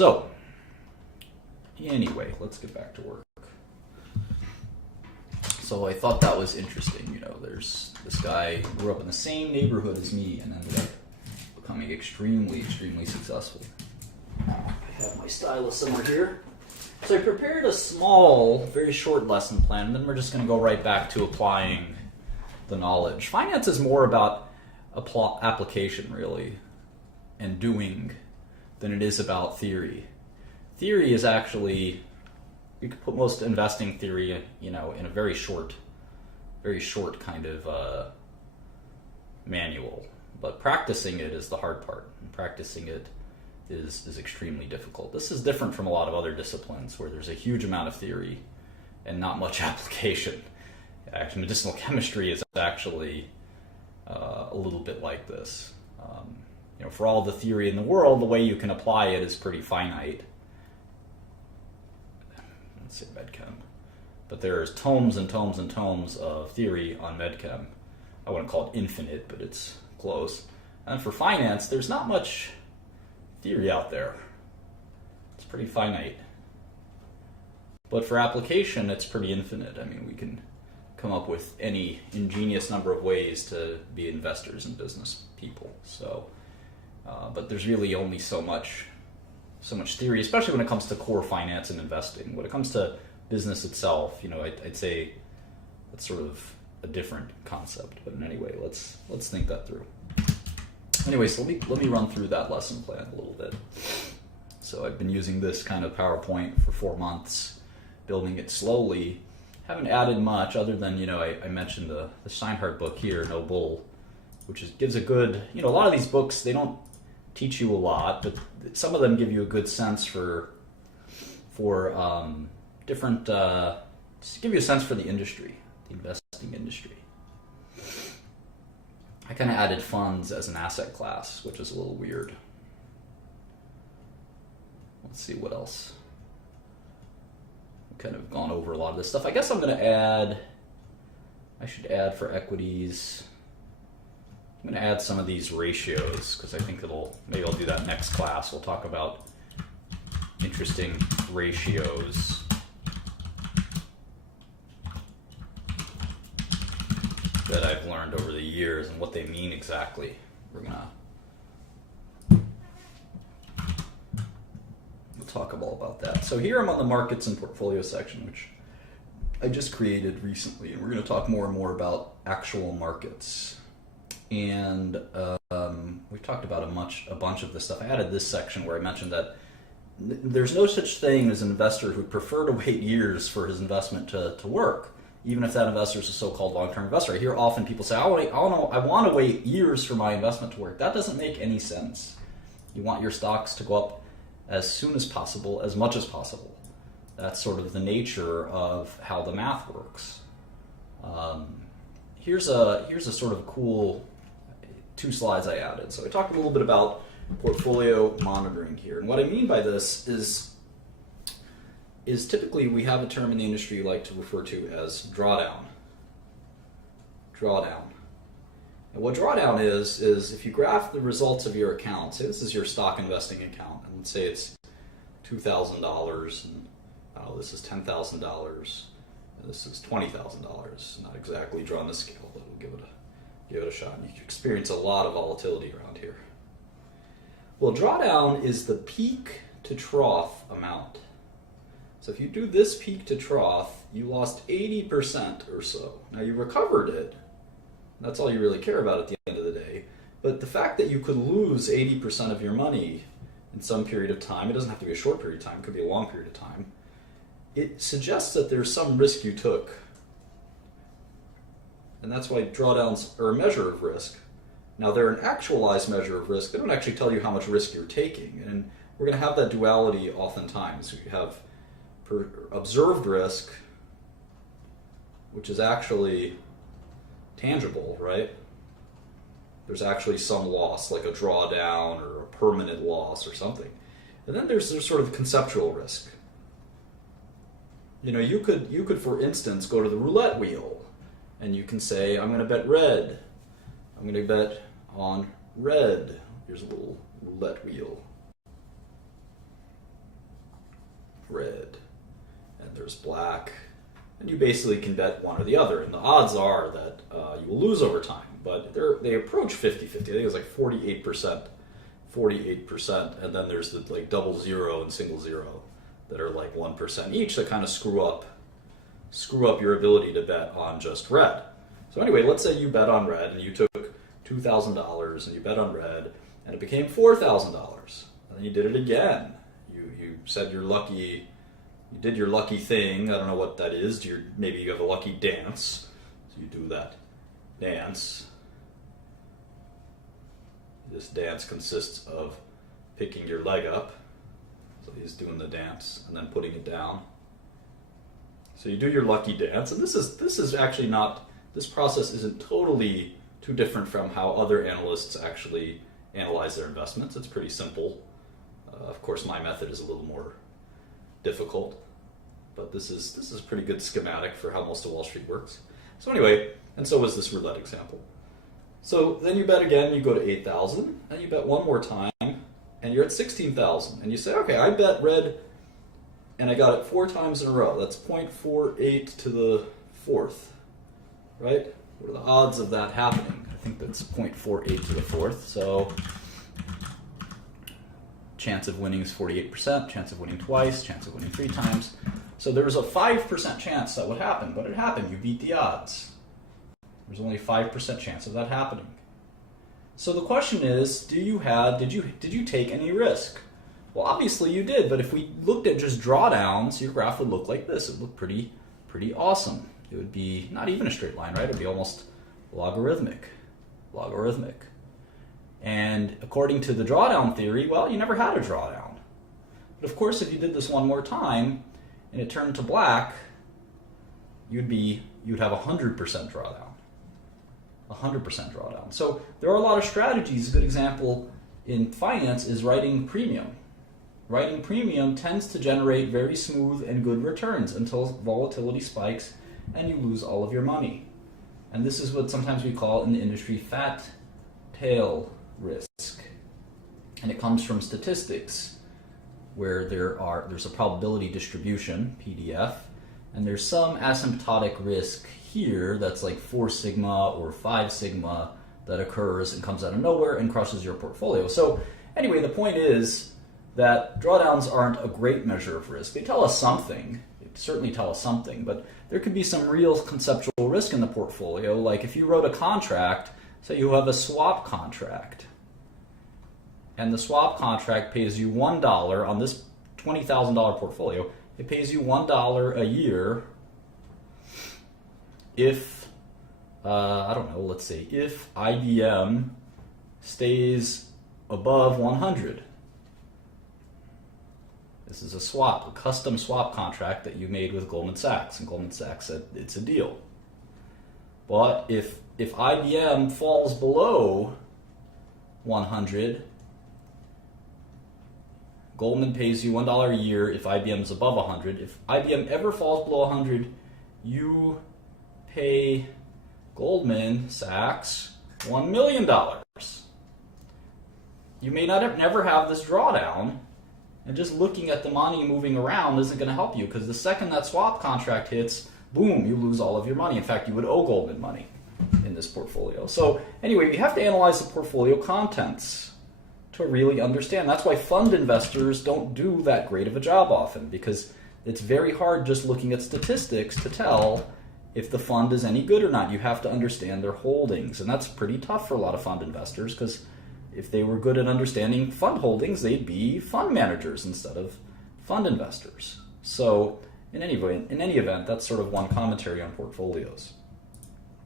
So, anyway, let's get back to work. So I thought that was interesting. You know, there's this guy who grew up in the same neighborhood as me and ended up becoming extremely, extremely successful. I have my stylus somewhere here. So I prepared a small, very short lesson plan, and then we're just going to go right back to applying the knowledge. Finance is more about application, really, and doing than it is about theory. Theory is actually, you could put most investing theory, you know, in a very short kind of manual. But practicing it is the hard part. And practicing it is extremely difficult. This is different from a lot of other disciplines where there's a huge amount of theory and not much application. Actually, medicinal chemistry is actually a little bit like this. You know, for all the theory in the world, the way you can apply it is pretty finite. Let's say medchem. But there's tomes and tomes and tomes of theory on medchem. I wouldn't call it infinite, but it's close. And for finance, there's not much theory out there. It's pretty finite. But for application, it's pretty infinite. I mean, we can come up with any ingenious number of ways to be investors and business people. So, but there's really only so much theory, especially when it comes to core finance and investing. When it comes to business itself, you know, I'd say it's sort of a different concept. But in any way, let's think that through. Anyway, so let me run through that lesson plan a little bit. So I've been using this kind of PowerPoint for 4 months, building it slowly. Haven't added much other than, you know, I mentioned the Steinhardt book here, No Bull, which gives a good, you know, a lot of these books, they don't teach you a lot, but some of them give you a good sense for different, just give you a sense for the industry, the investing industry. I kind of added funds as an asset class, which is a little weird. Let's see what else. I've kind of gone over a lot of this stuff. I guess I'm going to add, I should add for equities, I'm going to add some of these ratios because I think maybe I'll do that next class. We'll talk about interesting ratios. That I've learned over the years and what they mean exactly. We'll talk all about that. So here I'm on the markets and portfolio section, which I just created recently, and we're going to talk more and more about actual markets. And we've talked about a bunch of this stuff. I added this section where I mentioned that there's no such thing as an investor who'd prefer to wait years for his investment to work, even if that investor is a so-called long-term investor. I hear often people say, I want to wait years for my investment to work. That doesn't make any sense. You want your stocks to go up as soon as possible, as much as possible. That's sort of the nature of how the math works. Here's a sort of cool 2 slides I added. So I talked a little bit about portfolio monitoring here. And what I mean by this is typically we have a term in the industry you like to refer to as drawdown. Drawdown. And what drawdown is if you graph the results of your account, say this is your stock investing account, and let's say it's $2,000, and this is $10,000, and this is $20,000. Not exactly drawn the scale, but we'll give it a shot. You can experience a lot of volatility around here. Well, drawdown is the peak to trough amount. So if you do this peak to trough, you lost 80% or so. Now you recovered it. That's all you really care about at the end of the day. But the fact that you could lose 80% of your money in some period of time, it doesn't have to be a short period of time, it could be a long period of time, it suggests that there's some risk you took. And that's why drawdowns are a measure of risk. Now they're an actualized measure of risk. They don't actually tell you how much risk you're taking. And we're going to have that duality oftentimes. You have observed risk, which is actually tangible, right? There's actually some loss, like a drawdown or a permanent loss or something. And then there's sort of conceptual risk. You know, you could, for instance, go to the roulette wheel, and you can say, I'm going to bet red. I'm going to bet on red. Here's a little roulette wheel. red, and there's black, and you basically can bet one or the other, and the odds are that you will lose over time, but they approach 50-50. I think it's like 48%, and then there's the like double zero and single zero that are like 1% each that kind of screw up your ability to bet on just red. So anyway, let's say you bet on red and you took $2,000 and you bet on red and it became $4,000. And then you did it again. You said you're lucky. You did your lucky thing. I don't know what that is. Maybe you have a lucky dance. So you do that dance. This dance consists of picking your leg up. So he's doing the dance and then putting it down. So you do your lucky dance, and this is actually not, this process isn't totally too different from how other analysts actually analyze their investments. It's pretty simple. Of course, my method is a little more difficult, but this is a pretty good schematic for how most of Wall Street works. So anyway, and so was this roulette example. So then you bet again, you go to 8,000, and you bet one more time, and you're at 16,000, and you say, okay, I bet red, and I got it 4 times in a row. That's 0.48 to the fourth, right? What are the odds of that happening? I think that's 0.48 to the fourth, so chance of winning is 48%, chance of winning twice, chance of winning 3 times. So there was a 5% chance that would happen, but it happened. You beat the odds. There's only a 5% chance of that happening. So the question is, did you take any risk? Well, obviously you did, but if we looked at just drawdowns, your graph would look like this. It would look pretty awesome. It would be not even a straight line, right? It would be almost logarithmic. And according to the drawdown theory, well, you never had a drawdown. But of course, if you did this one more time and it turned to black, you'd have 100% drawdown. 100% drawdown. So there are a lot of strategies. A good example in finance is writing premium. Writing premium tends to generate very smooth and good returns until volatility spikes and you lose all of your money. And this is what sometimes we call in the industry fat tail risk. And it comes from statistics where there's a probability distribution, PDF, and there's some asymptotic risk here that's like 4 sigma or 5 sigma that occurs and comes out of nowhere and crushes your portfolio. So anyway, the point is that drawdowns aren't a great measure of risk. They tell us something. They certainly tell us something, but there could be some real conceptual risk in the portfolio. Like if you wrote a contract, say you have a swap contract, and the swap contract pays you $1 on this $20,000 portfolio. It pays you $1 a year if, let's say if IBM stays above 100. This is a swap, a custom swap contract that you made with Goldman Sachs, and Goldman Sachs said it's a deal. But if IBM falls below 100, Goldman pays you $1 a year if IBM is above 100. If IBM ever falls below 100, you pay Goldman Sachs $1 million. You may never have this drawdown, and just looking at the money moving around isn't going to help you, because the second that swap contract hits, boom, you lose all of your money. In fact, you would owe Goldman money in this portfolio. So anyway, you have to analyze the portfolio contents to really understand. That's why fund investors don't do that great of a job often, because it's very hard just looking at statistics to tell if the fund is any good or not. You have to understand their holdings, and that's pretty tough for a lot of fund investors, because if they were good at understanding fund holdings, they'd be fund managers instead of fund investors. So in any event, that's sort of one commentary on portfolios.